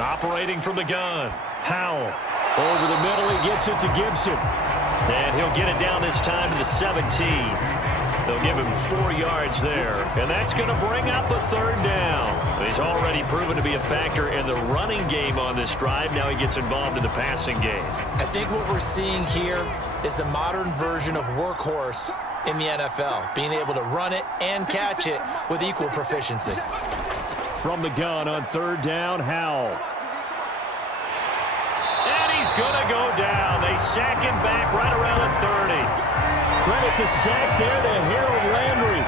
Operating from the gun. Howell. Over the middle, he gets it to Gibson. And he'll get it down this time to the 17. They'll give him 4 yards there. And that's going to bring up a 3rd down. He's already proven to be a factor in the running game on this drive. Now he gets involved in the passing game. I think what we're seeing here is the modern version of workhorse in the NFL, being able to run it and catch it with equal proficiency. From the gun on 3rd down, Howell. And he's going to go down. They sack him back right around the 30. Credit the sack there to Harold Landry.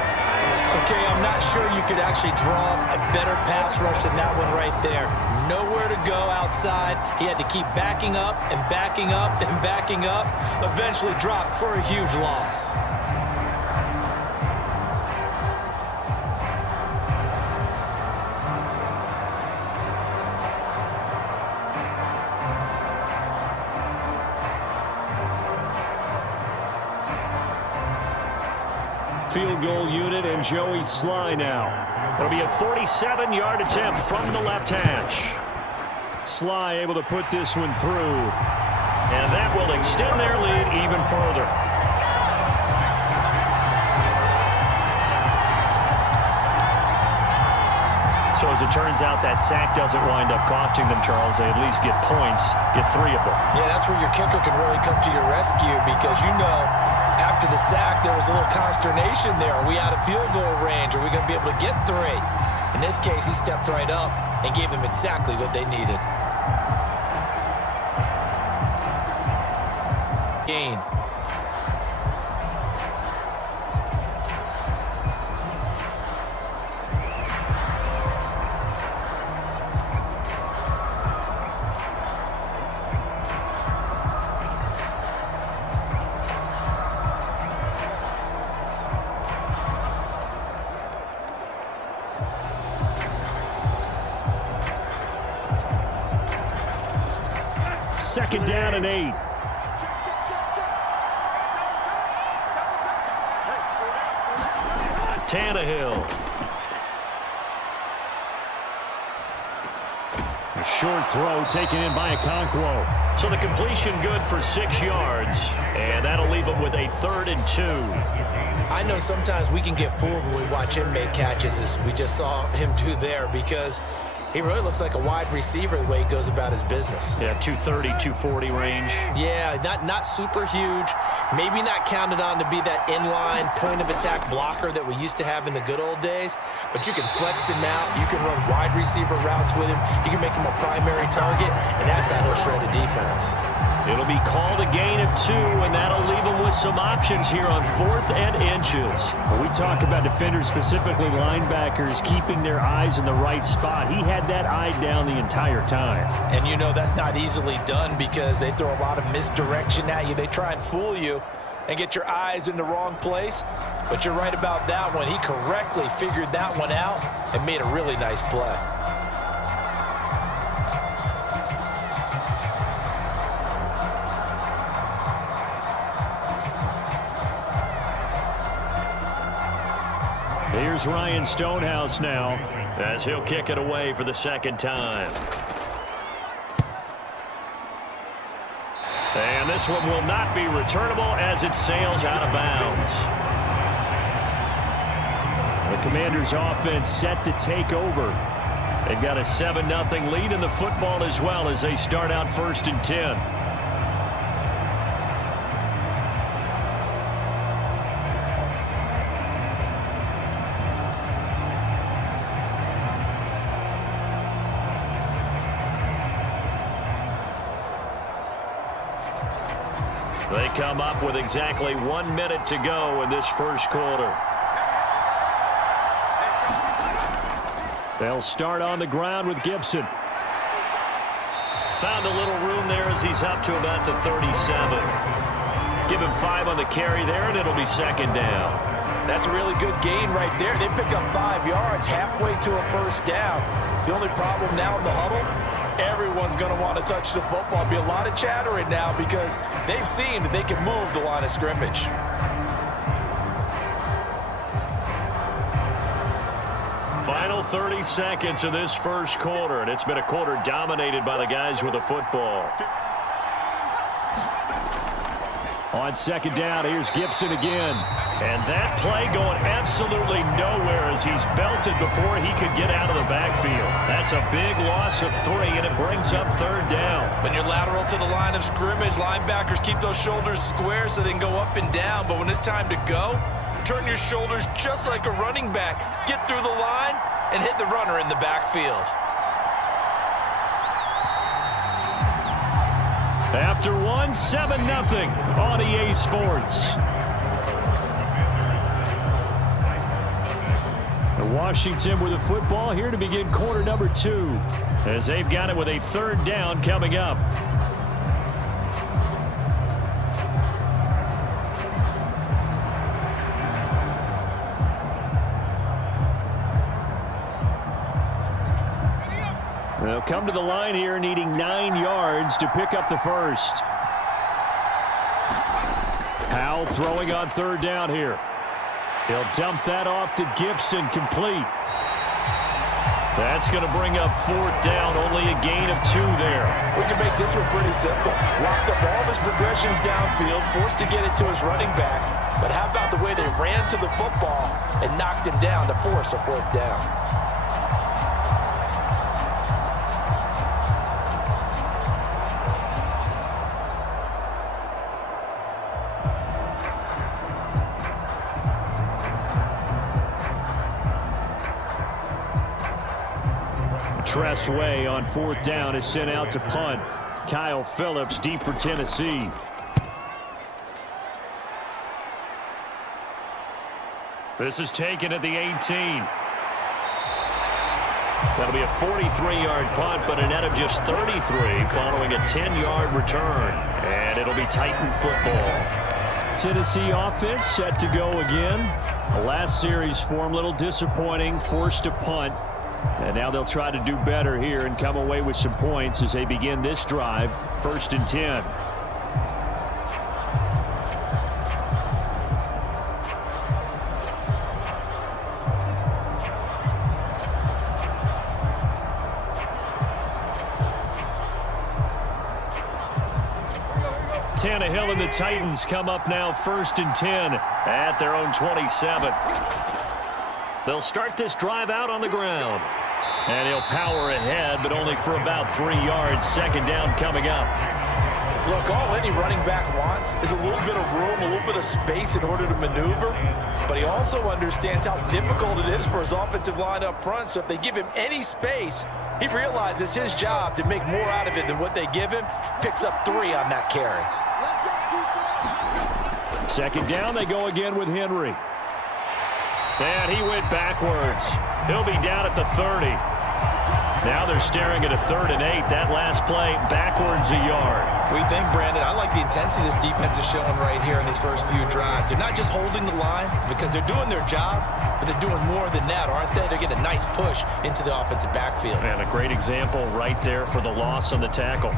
Okay, I'm not sure you could actually draw a better pass rush than that one right there. Nowhere to go outside. He had to keep backing up and backing up and backing up. Eventually dropped for a huge loss. Field goal unit and Joey Sly now. It'll be a 47-yard attempt from the left hash. Sly able to put this one through. And that will extend their lead even further. So as it turns out, that sack doesn't wind up costing them, Charles. They at least get points, get 3 of them. Yeah, that's where your kicker can really come to your rescue because, you know, after the sack, there was a little consternation there. Are we out of field goal range? Are we going to be able to get 3? In this case, he stepped right up and gave them exactly what they needed. Gain. Second down and 8. Tannehill. A short throw taken in by Okonkwo. So the completion good for 6 yards. And that'll leave him with a 3rd and 2. I know sometimes we can get fooled when we watch him make catches as we just saw him do there because he really looks like a wide receiver the way he goes about his business. Yeah, 230, 240 range. Yeah, not super huge. Maybe not counted on to be that inline point-of-attack blocker that we used to have in the good old days. But you can flex him out. You can run wide receiver routes with him. You can make him a primary target, and that's how he'll shred a defense. It'll be called a gain of 2, and that'll leave them with some options here on 4th and inches. When we talk about defenders, specifically linebackers, keeping their eyes in the right spot, he had that eye down the entire time. And you know that's not easily done because they throw a lot of misdirection at you. They try and fool you and get your eyes in the wrong place. But you're right about that one. He correctly figured that one out and made a really nice play. Here's Ryan Stonehouse now as he'll kick it away for the 2nd time. And this one will not be returnable as it sails out of bounds. The Commanders' offense set to take over. They've got a 7-0 lead in the football as well as they start out 1st and 10. They come up with exactly 1 minute to go in this first quarter. They'll start on the ground with Gibson. Found a little room there as he's up to about the 37. Give him 5 on the carry there, and it'll be 2nd down. That's a really good gain right there. They pick up 5 yards halfway to a 1st down. The only problem now in the huddle, everyone's going to want to touch the football. Be a lot of chattering now because they've seen that they can move the line of scrimmage. Final 30 seconds of this first quarter, and it's been a quarter dominated by the guys with the football. On second down, here's Gibson again. And that play going absolutely nowhere as he's belted before he could get out of the backfield. That's a big loss of 3, and it brings up third down. When you're lateral to the line of scrimmage, linebackers keep those shoulders square so they can go up and down. But when it's time to go, turn your shoulders just like a running back. Get through the line and hit the runner in the backfield. After 7-0 on EA Sports. Washington with the football here to begin quarter number 2 as they've got it with a third down coming up. They'll come to the line here needing 9 yards to pick up the first. Howell throwing on third down here. He'll dump that off to Gibson, complete. That's going to bring up fourth down, only a gain of 2 there. We can make this one pretty simple. Locked up all of his progressions downfield, forced to get it to his running back. But how about the way they ran to the football and knocked him down to force a fourth down? Tressway on fourth down is sent out to punt. Kyle Phillips deep for Tennessee. This is taken at the 18. That'll be a 43-yard punt, but a net of just 33 following a 10-yard return. And it'll be Titan football. Tennessee offense set to go again. The last series form a little disappointing, forced to punt. And now they'll try to do better here and come away with some points as they begin this drive, 1st and 10. Tannehill and the Titans come up now 1st and 10 at their own 27. They'll start this drive out on the ground. And he'll power ahead, but only for about 3 yards. Second down coming up. Look, all any running back wants is a little bit of room, a little bit of space in order to maneuver. But he also understands how difficult it is for his offensive line up front. So if they give him any space, he realizes his job to make more out of it than what they give him. Picks up 3 on that carry. Second down, they go again with Henry. And he went backwards. He'll be down at the 30. Now they're staring at a 3rd and 8. That last play, backwards a yard. We think, Brandon, I like the intensity this defense is showing right here in these first few drives. They're not just holding the line because they're doing their job, but they're doing more than that, aren't they? They're getting a nice push into the offensive backfield. And a great example right there for the loss on the tackle.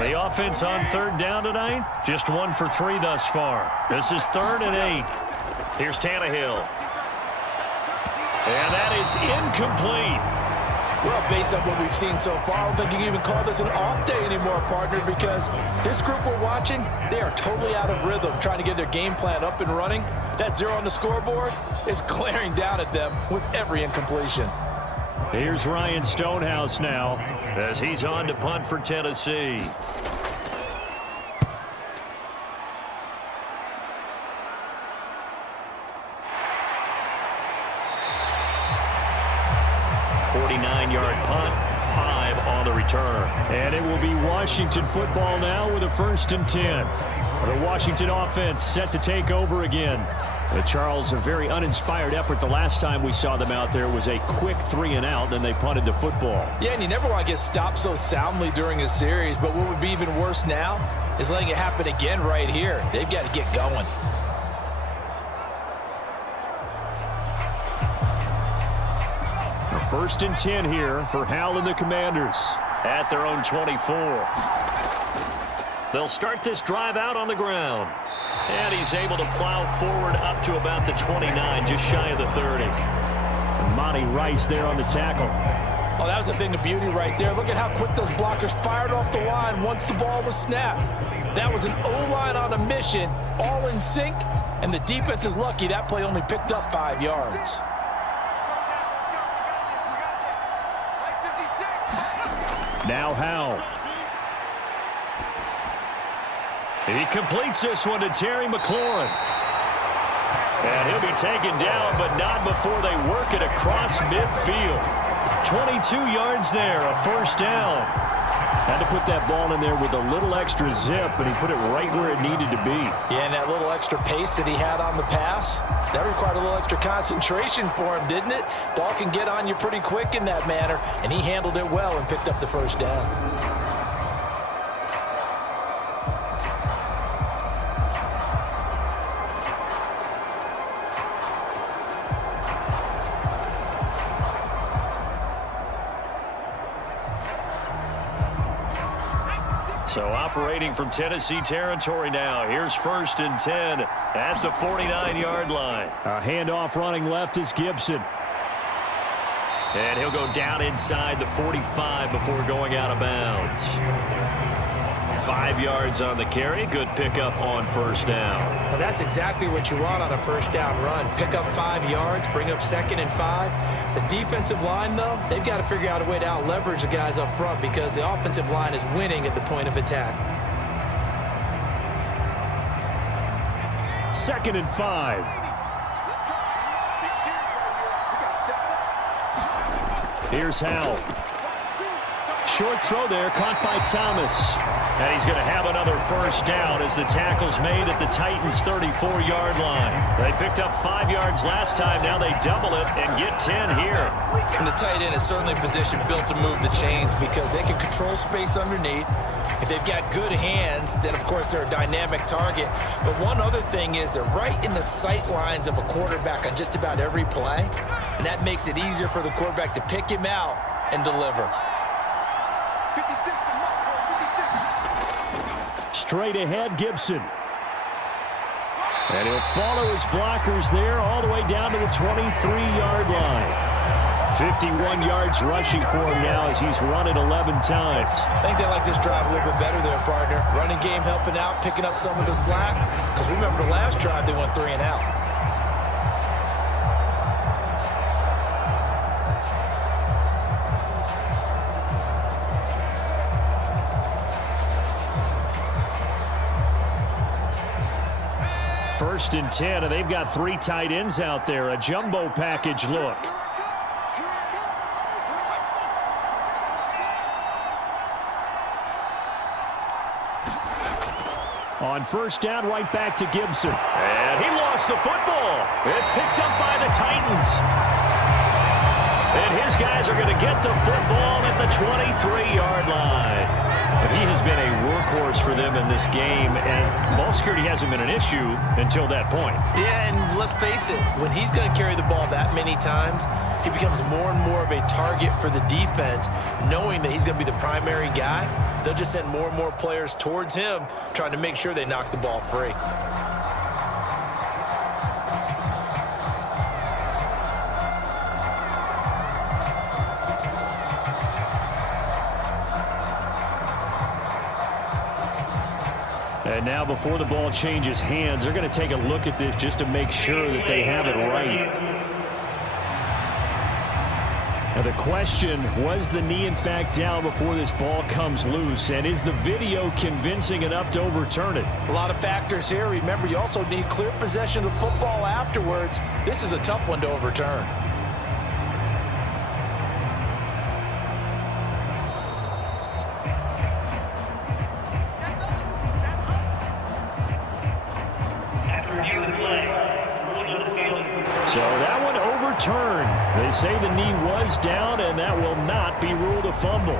The offense on third down tonight, just 1 for 3 thus far. This is 3rd and 8. Here's Tannehill. And that is incomplete. Well, based on what we've seen so far, I don't think you can even call this an off day anymore, partner, because this group we're watching, they are totally out of rhythm, trying to get their game plan up and running. That 0 on the scoreboard is glaring down at them with every incompletion. Here's Ryan Stonehouse now as he's on to punt for Tennessee. Yard punt, 5 on the return. And it will be Washington football now with a 1st and 10. The Washington offense set to take over again. Charles, a very uninspired effort the last time we saw them out there. Was a quick 3 and out, then they punted the football. Yeah, and you never want to get stopped so soundly during a series, but what would be even worse now is letting it happen again right here. They've got to get going. First and 10 here for Howell and the Commanders at their own 24. They'll start this drive out on the ground. And he's able to plow forward up to about the 29, just shy of the 30. Monty Rice there on the tackle. Oh, that was a thing of beauty right there. Look at how quick those blockers fired off the line once the ball was snapped. That was an O-line on a mission, all in sync, and the defense is lucky that play only picked up 5 yards. Now Howell. He completes this one to Terry McLaurin. And he'll be taken down, but not before they work it across midfield. 22 yards there, a first down. Had to put that ball in there with a little extra zip, and he put it right where it needed to be. Yeah, and that little extra pace that he had on the pass, that required a little extra concentration for him, didn't it? Ball can get on you pretty quick in that manner, and he handled it well and picked up the first down. So operating from Tennessee territory now. Here's first and 10 at the 49-yard line. A handoff running left is Gibson. And he'll go down inside the 45 before going out of bounds. 5 yards on the carry. Good pickup on first down. Well, that's exactly what you want on a first down run. Pick up 5 yards, bring up 2nd and 5. The defensive line, though, they've got to figure out a way to out-leverage the guys up front because the offensive line is winning at the point of attack. 2nd and 5. Here's Howell. Short throw there, caught by Thomas. And he's going to have another first down as the tackle's made at the Titans' 34-yard line. They picked up 5 yards last time. Now they double it and get 10 here. And the tight end is certainly a position built to move the chains because they can control space underneath. If they've got good hands, then, of course, they're a dynamic target. But one other thing is they're right in the sight lines of a quarterback on just about every play. And that makes it easier for the quarterback to pick him out and deliver. Straight ahead, Gibson. And he'll follow his blockers there all the way down to the 23-yard line. 51 yards rushing for him now as he's run it 11 times. I think they like this drive a little bit better there, partner. Running game helping out, picking up some of the slack. Because remember the last drive, they went 3 and out. First and 10, and they've got 3 tight ends out there. A jumbo package look. On first down, right back to Gibson. And he lost the football. It's picked up by the Titans. And his guys are going to get the football at the 23-yard line. But he has been a workhorse for them in this game, and ball security hasn't been an issue until that point. Yeah, and let's face it, when he's going to carry the ball that many times, he becomes more and more of a target for the defense, knowing that he's going to be the primary guy. They'll just send more and more players towards him, trying to make sure they knock the ball free. And now before the ball changes hands, they're going to take a look at this just to make sure that they have it right. Now the question, was the knee in fact down before this ball comes loose? And is the video convincing enough to overturn it? A lot of factors here. Remember, you also need clear possession of the football afterwards. This is a tough one to overturn. So that one overturned. They say the knee was down, and that will not be ruled a fumble.